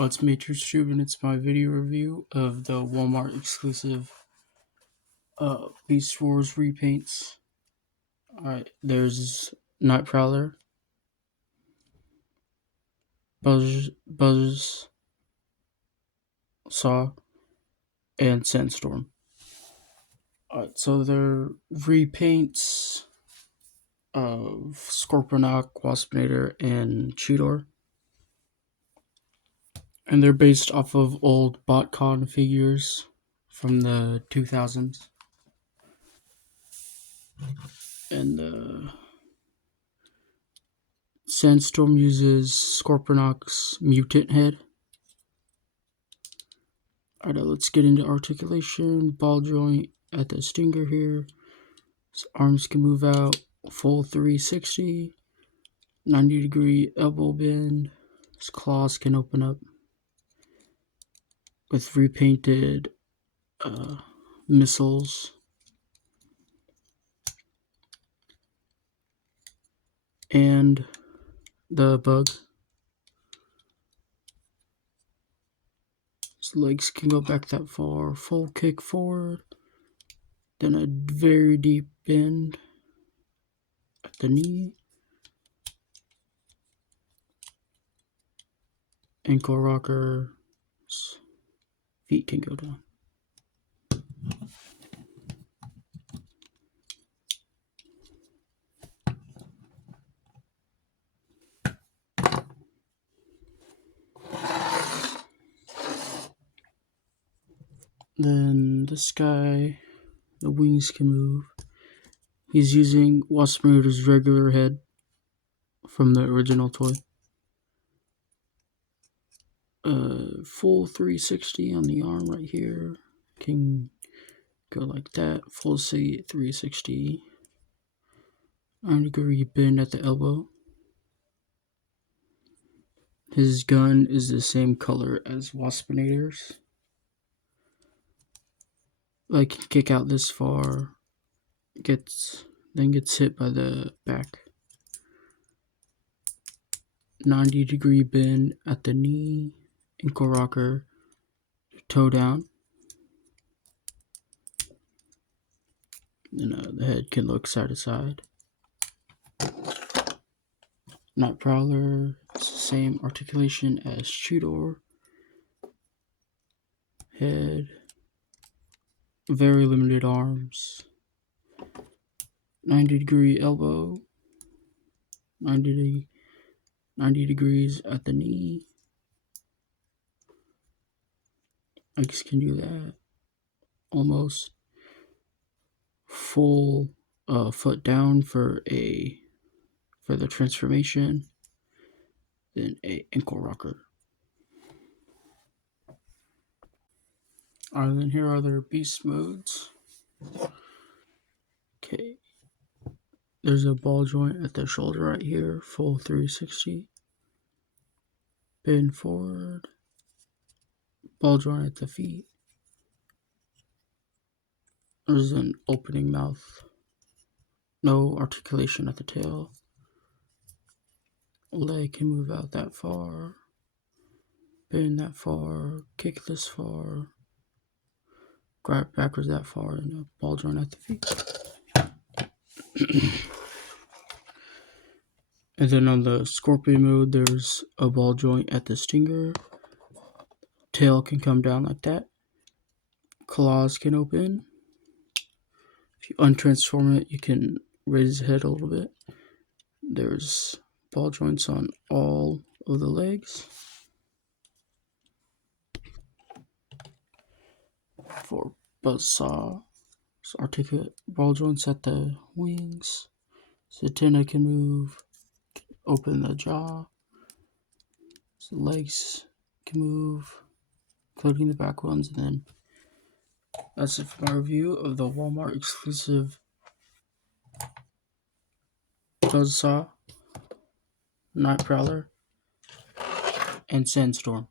Oh, it's Matrix Tube, and it's my video review of the Walmart exclusive Beast Wars repaints. Alright, there's Nightprowler, Buzzsaw, and Sandstorm. Alright, so they're repaints of Scorponok, Waspinator, and Cheetor. And they're based off of old BotCon figures from the 2000s. And the Sandstorm uses Scorponok's mutant head. Alright, let's get into articulation. Ball joint at the stinger here. His arms can move out full 360. 90-degree elbow bend. His claws can open up with repainted missiles. And the bug. His legs can go back that far. Full kick forward. Then a very deep bend at the knee. Ankle rocker. Feet can go down. Then this guy, the wings can move. He's using Waspinator's regular head from the original toy. Full 360 on the arm right here. Can go like that. Full 360. 90-degree bend at the elbow. His gun is the same color as Waspinator's. Like, kick out this far. Then gets hit by the back. 90-degree bend at the knee. Ankle rocker. Toe down. Then the head can look side to side. Nightprowler, it's the same articulation as Cheetor. Head. Very limited arms. 90-degree elbow. 90 degrees at the knee. Legs can do that. Almost. Full foot down for the transformation. Then a ankle rocker. Alright, then here are their beast modes. Okay. There's a ball joint at the shoulder right here, full 360. Bend forward. Ball joint at the feet. There's an opening mouth. No articulation at the tail. Leg can move out that far. Bend that far. Kick this far. Grab backwards that far, and a ball joint at the feet. And then on the scorpion mode, there's a ball joint at the stinger. Tail can come down like that. Claws can open. If you untransform it, you can raise his head a little bit. There's ball joints on all of the legs. For Buzzsaw, articulate ball joints at the wings. Zatanna can move, open the jaw. So legs can move, including the back ones. And then that's it for my review of the Walmart exclusive Buzzsaw, Nightprowler, and Sandstorm.